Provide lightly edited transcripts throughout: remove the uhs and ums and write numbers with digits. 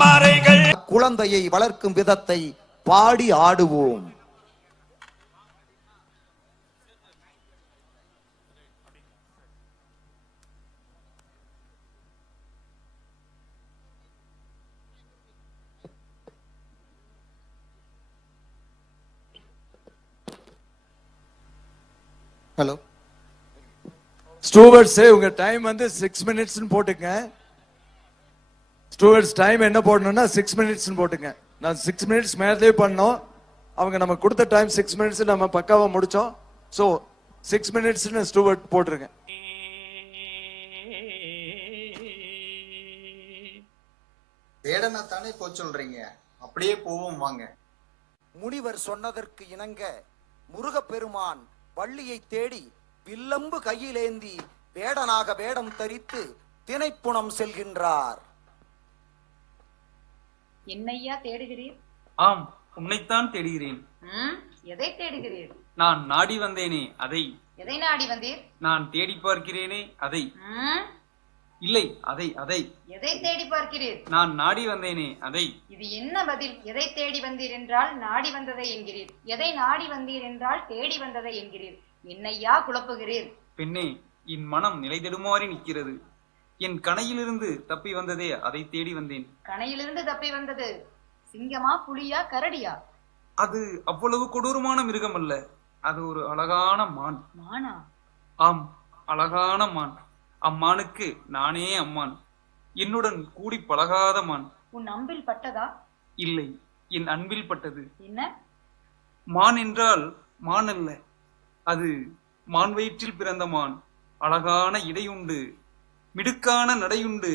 மாறைகள். குழந்தையை வளர்க்கும் விதத்தை பாடி ஆடுவோம். ஹலோ ஸ்டூவர்ட்ஸ், உங்க டைம் வந்து 6 minutes போட்டுங்க. ஸ்டூவர்ட்ஸ் டைம் என்ன போடணும்னா 6 minutes போட்டுங்க. நான் 6 minutes மேலே பண்ணோம். அவங்க நம்ம கொடுத்த டைம் 6 minutes நம்ம பக்காவா முடிச்சோம். ஸோ 6 minutes ஸ்டூவர்ட் போட்டுருங்க. வேடனை தானே போ சொல்றீங்க, அப்படியே போவோம் வாங்க. முனிவர் சொன்னதற்கு இணங்க முருகப்பெருமான் வள்ளியை தேடி வில்லம்பு கையிலேந்தி வேடனாக வேடம் தரித்து திணைப்புணம் செல்கின்றார். என்னையா தேடுகிறீர்? ஆம், உன்னைத்தான் தேடுகிறேன். எதை தேடுகிறீர்? நான் நாடி வந்தேனே அதை. எதை நாடி வந்தீர்? நான் தேடி பார்க்கிறேனே அதை. இல்லை, அதை அதை. எதை தேடி பார்க்கிறீர்? நான் நாடி வந்தேனே அதை. இது என்ன பதில்? எதை தேடி வந்தீர் என்றால் நாடி வந்ததை என்கிறீர், எதை நாடி வந்தீர் என்றால் தேடி வந்ததை என்கிறீர். என்னையா குழப்புகிறீர்? பெண்ணே, என் மனம் நிலை தடுமாறி நிற்கிறது. என் கணையிலிருந்து தப்பி வந்ததே அதை தேடி வந்தேன். கணையிலிருந்து தப்பி வந்தது சிங்கமா, புலியா, கரடியா? அது அவ்வளவு கொடூரமான மிருகம் அல்ல. அது ஒரு அழகான மான். மானா? ஆம், அழகான மான். அம்மானுக்கு நானே அம்மான். என்னுடன் கூடி பழகாத மான். உன் அன்பில் பட்டதா? இல்லை, என் அன்பில் பட்டது. என்ன? மான் என்றால் மான் அல்ல, அது மான் வயிற்றில் பிறந்த மான். அழகான இடையுண்டு, மிடுக்கான நடையுண்டு,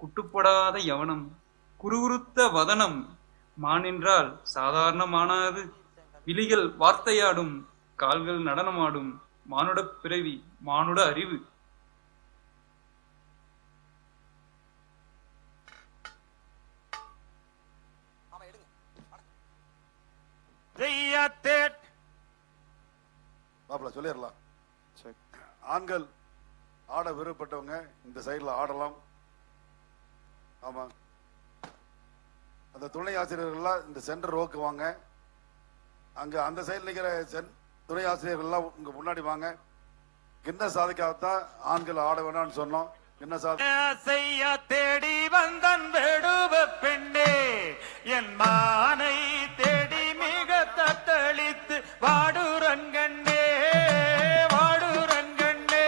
குட்டுப்படாத யவனம், குறுகுறுத்த வதனம். மான் என்றால் சாதாரண மானாது. விழிகள் வார்த்தையாடும், கால்கள் நடனமாடும். மானுட பிறவி, மானுட அறிவு. சொல்லிடலாம். ஆண்கள் ஆட விருப்பப்பட்டவங்க இந்த சைட்ல ஆடலாம். ஆமா, அந்த துணை ஆசிரியர்கள்லாம் இந்த சென்டர் ரோக்கு வாங்க. அங்க அந்த சைட்ல இருக்கிற துணை ஆசிரியர்கள்லாம் உங்க முன்னாடி வாங்க. கிண்ண சாதிக்காகத்தான் ஆண்கள் ஆட வேணாம்னு சொன்னோம். கிண்ண செய்ய தேடி வந்தன் வேடுவ பெண்ணே, என் மானை தேடி மிக தத்தளித்து வாடுரங்கண்ணே, வாடுரங்கண்ணே.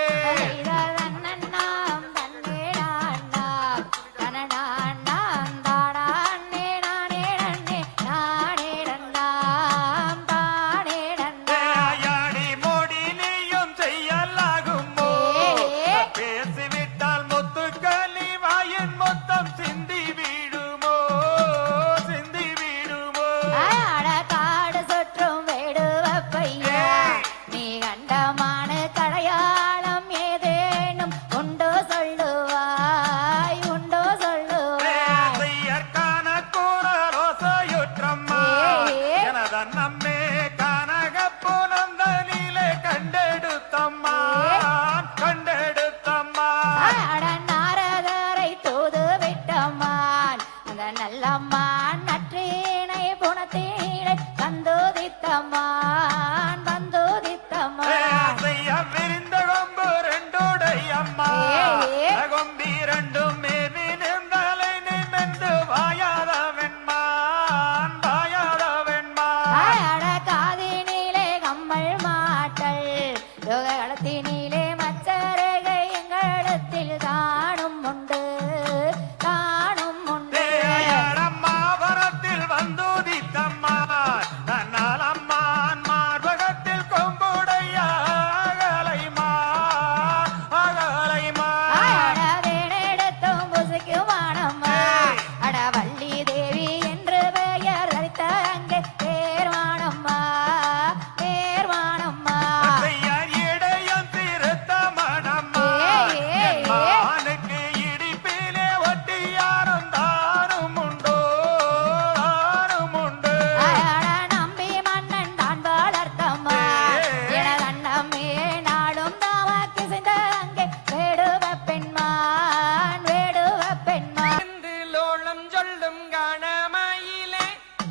சொல்லும் கணமயிலே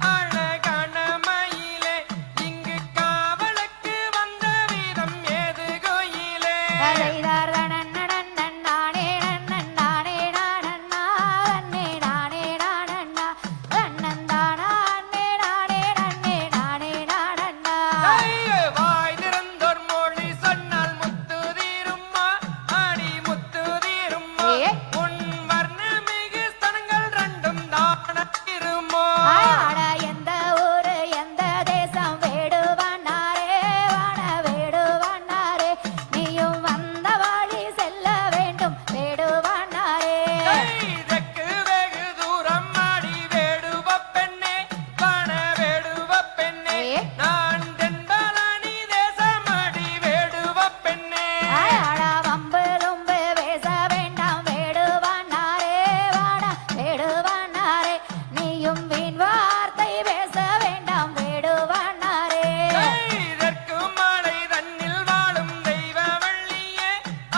அழகணமயிலே இங்கு காவலுக்கு வந்த வீரம் ஏது கோயிலே வாய் திறந்தோர் மொழி சொன்னால் முத்து தீரும்மா அடி முத்து தீரும்மா உன் வர்ணமிகு ஸ்தனங்கள் ரெண்டும் தான இருமோ எந்த ஊரு எந்த தேசம் வேடுவனாரே வான வேடுவனாரே நீயும் வந்த வழி செல்ல வேண்டும் வேடுவனாரே இதற்கு வெகு தூரம் ஆடி வேடுவ பெண்ணே வான வேடுவ பெண்ணே நான் தென்பழனி தேசமாடி வேடுவ பெண்ணே வம்பு தும்பு பேச வேண்டாம் வேடுவனாரே வான வேடுவனாரே நீயும் வீண் வார்த்தை பேச வேண்டாம் வேடுவனாரே இதற்கு மாலை தன்னில் வாழும் தெய்வ வள்ளியே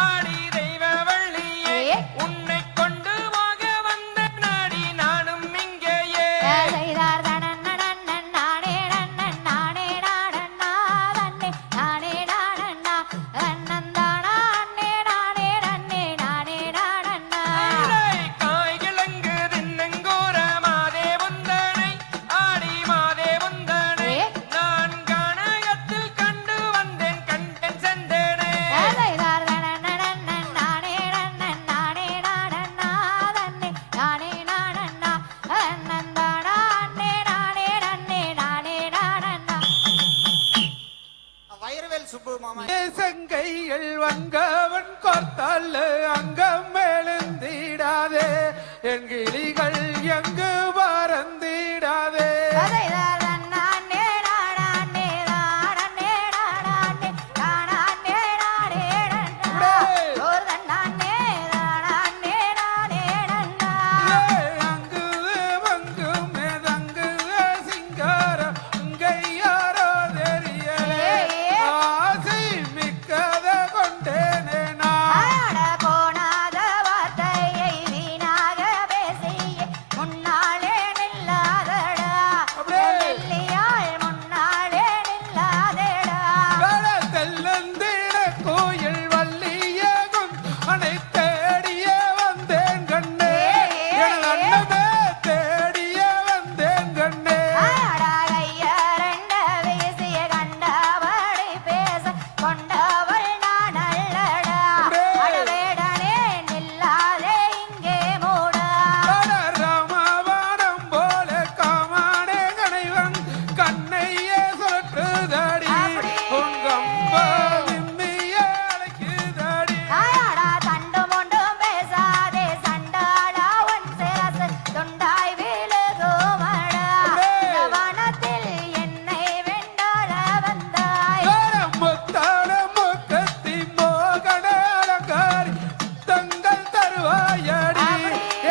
ஆடி தெய்வ வள்ளியே உன்னை கொண்டு போக வந்த நாடி நானும் இங்கேயே செய்தார் தனன்னனன்னன் நானே நன்னன் நானே நானண்ணா தன்னே நானே நானண்ணா தன்னந்தானா அண்ணே நானே நன்னே நானே நானண்ணா காய் கிழங்கு தின்னங்கூர மாதே முந்தனை ஆடி மாதே முந்தனை நான் கனகத்தில் கண்டு வந்தேன் கண்டேன் சென்றேனே செய்தார் தனன்னனன்னன் நானே நன்னன் நானே நானண்ணா தன்னே நானே நானண்ணா தன்னந்தானா அண்ணே நானே நன்னே நானே நானண்ணா வைரவேல் சுப்பு மாமா செங்கைகள் வங்கவன் கோர்த்தால் அங்கம் எழுந்திடாதே என் கிளிகள் எங்கு பறந்திடாதே செய்தார் தன்னானே நானே நானே நானே நானே நானே நன்னா ஒரு தன்னானே நானே நானே நன்னா அங்கு வங்கும் தங்கு சிங்காரம் கையாரோ தெரியலே ஆசை மிக்கத கொண்டேனே நான் போனாத வார்த்தையை வீணாக பேசிய முன்னாலே நில்லாதடா நெல்லியாள் முன்னாலே நில்லாதடா தெல்லந்திட கோயில் வள்ளியகும் அனை தேடிய வந்தேன் கண்ணே என் அண்ணமே தேடிய வந்தேன் கண்ணே கையரண்ட வீசிய கண்டவளை பேச கொண்டவள் நான் அல்லடா அடவேடனே நில்லாதே இங்கே மூடா ராமவானம் போல காமானே கணைவன் கண்ணையே சுழற்றுதடி உங்கம்ப விம்மிய அழைக்குதடி ஆயாடா தண்டு மொண்டும் பேசாதே சண்டாடா உன் சிரசு துண்டாய் விழுகுமடா இந்த வனத்தில் என்னை வெண்டாட வந்தாய் முத்தான முக்கத்தி மோகன அலங்காரி தங்கள் தருவாயடி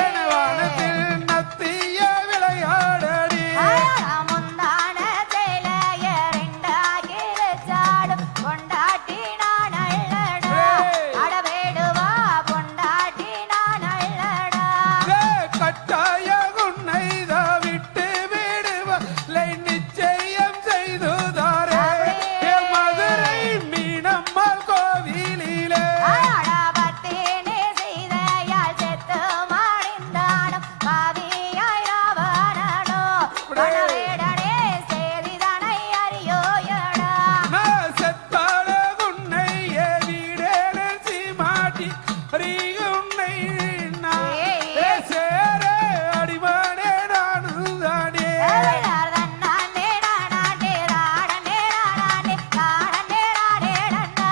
என வானத்தில் நத்திய விளையாடடி ஆயாடா முந்தான சேலைய ரெண்டாகி சாடும் கொண்டாட்டி நான் அல்லடா அடவேடுவா பொண்டாட்டி நான் அல்லடா கட்டாய உன்னைதா விட்டு விடுவலை நிச்சயம் செய்துதாரே என் மதுரை மீனம்மாள் கோவிலிலே ஆயாடா பத்தினி செய்தையால் செத்து மாடிந்தானும் பாவியாய் ராவணனோ பணவேடனே சேதிதனை அறியோயடா நான் செத்தால உன்னையே வீடேன சீமாட்டி உன்னை நான் சேர அடிமானே நானும் தானே செய்தார் தன்னானே நானே ராடனே நானே தானே ராடே நன்னா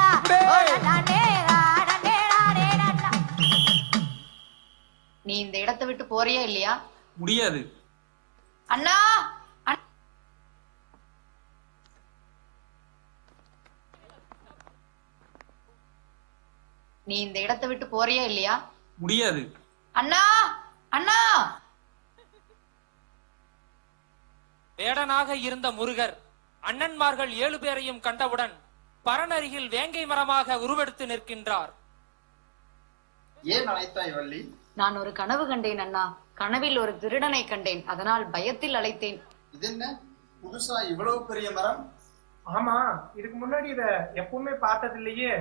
ஓடனே ராடனே ராடே நன்னா நீ இந்த இடத்தை விட்டு போறியா இல்லையா? முடியாது. அண்ணா நீ இந்த இடத்தை விட்டு போறியா இல்லையா? முடியாது. அண்ணா அண்ணா வேடனாக இருந்த முருகர் அண்ணன்மார்கள் 7 பேரையும் கண்டவுடன் பரனருகில் வேங்கை மரமாக உருவெடுத்து நிற்கின்றார். ஏன் அழைத்தாய் வள்ளி? நான் ஒரு கனவு கண்டேன் அண்ணா. கனவில் ஒரு திருடனை கண்டேன், அதனால் பயத்தில் அழைத்தேன். இது என்ன புதுசா இவ்வளவு பெரிய மரம்? ஆமா, இதுக்கு முன்னாடி இத எப்பவுமே பார்த்தது இல்லையே.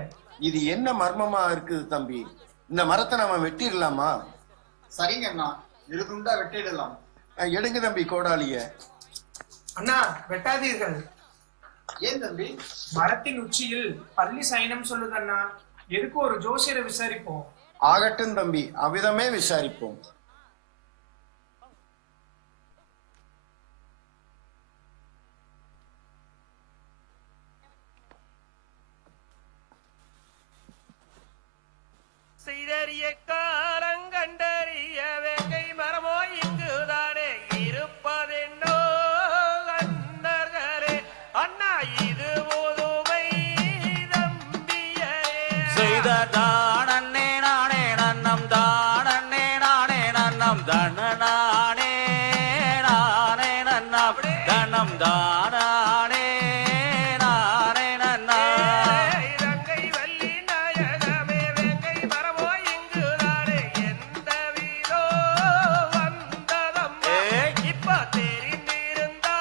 இது என்ன மர்மமா இருக்குது தம்பி? இந்த மரத்தை நாம வெட்டிடலாமா? சரிங்க அண்ணா, இருதுண்டா வெட்டிடலாம். எடுங்க தம்பி கோடாலிய. அண்ணா, வெட்டாதீர்கள். ஏன் தம்பி? மரத்தின் உச்சியில் பள்ளி சயனம் சொல்லுது அண்ணா. எதுக்கு ஒரு ஜோசியரை விசாரிப்போம். ஆகட்டும் தம்பி, அவ்விதமே விசாரிப்போம். செய்தறிய காலங்கண்டறிய வேங்கை மரமோ இங்குதானே இருப்பதென்னோ கண்டர்களே. அண்ணா இது போதுமை தம்பியரே. செய்தானே நானே நன்னம் தானே நானே நன்னம் தன நானே நானே நன்னம் தனம் தானே நானே நன்னா. ரங்கை வள்ளி நாயகமே வேங்கை மரமோ இங்குதானே எந்த வீரோ வந்ததம்மா. இப்ப தெரிந்திருந்தா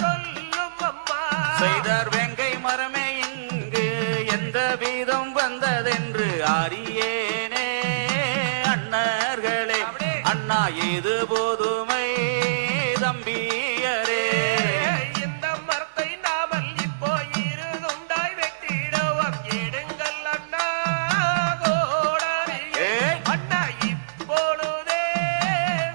சொல்லும் அம்மா. செய்தார் வெங்கை மரமே இங்கு எந்த வீதம் வந்ததென்று அறியேனே அண்ணர்களே. அண்ணா இது போதுமை தம்பியரே. இந்த மரத்தை நாமல் இப்போ இருதுண்டாய் வெட்டிடுவோம். எடுங்கள் அண்ணா கோடாரியை. அண்ணா இப்பொழுதே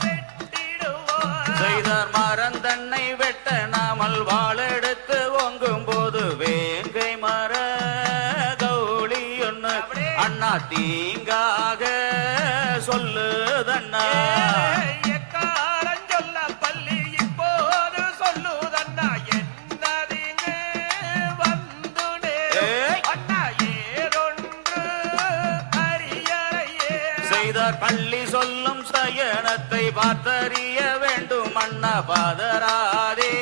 வெட்டிடுவோம். செய்தார் மரந்தன்னை வெட்ட நாமல் வாளெடுத்து ஓங்கும் போது வேங்கை மர கௌளி ஒண்ணு அண்ணா தீங்காக சொல்லுதண்ணா. எக்காலம் சொல்ல பள்ளி இப்போது சொல்லுதண்ணா. என்னதிங்கு வந்துனே அண்ணா ஏதொன்று அரியறையே. செய்தார் பள்ளி சொல்லும் சயனத்தை பார்த்தறிய வேண்டும் அண்ணா. பாதராதே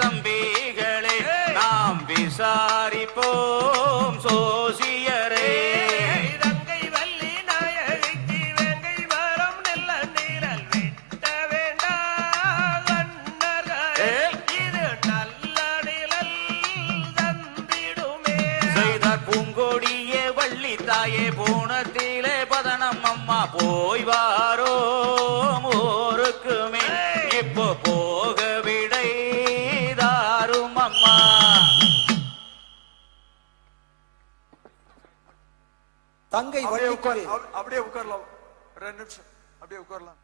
தம்பிகளே, நாம் விசாரிப்போம் சோசியரே. ரங்கை வள்ளி நாயகிக்கு வேங்கை மரம் நெல்ல நீரல் வெட்ட வேண்டாம் அண்ணர்களே. இது நல்ல நிழல் தந்திடுமே. செய்தார் பூங்கொடியே வள்ளி தாயே பூணத்திலே பதனம் அம்மா போய் வாரோ ஊருக்குமே. இப்போ போக விடை தாரும் அம்மா. தங்கை அப்படியே வள்ளிக்கு அப்படியே உட்காரலாம். 2 நிமிஷம் அப்படியே உட்காரலாம்.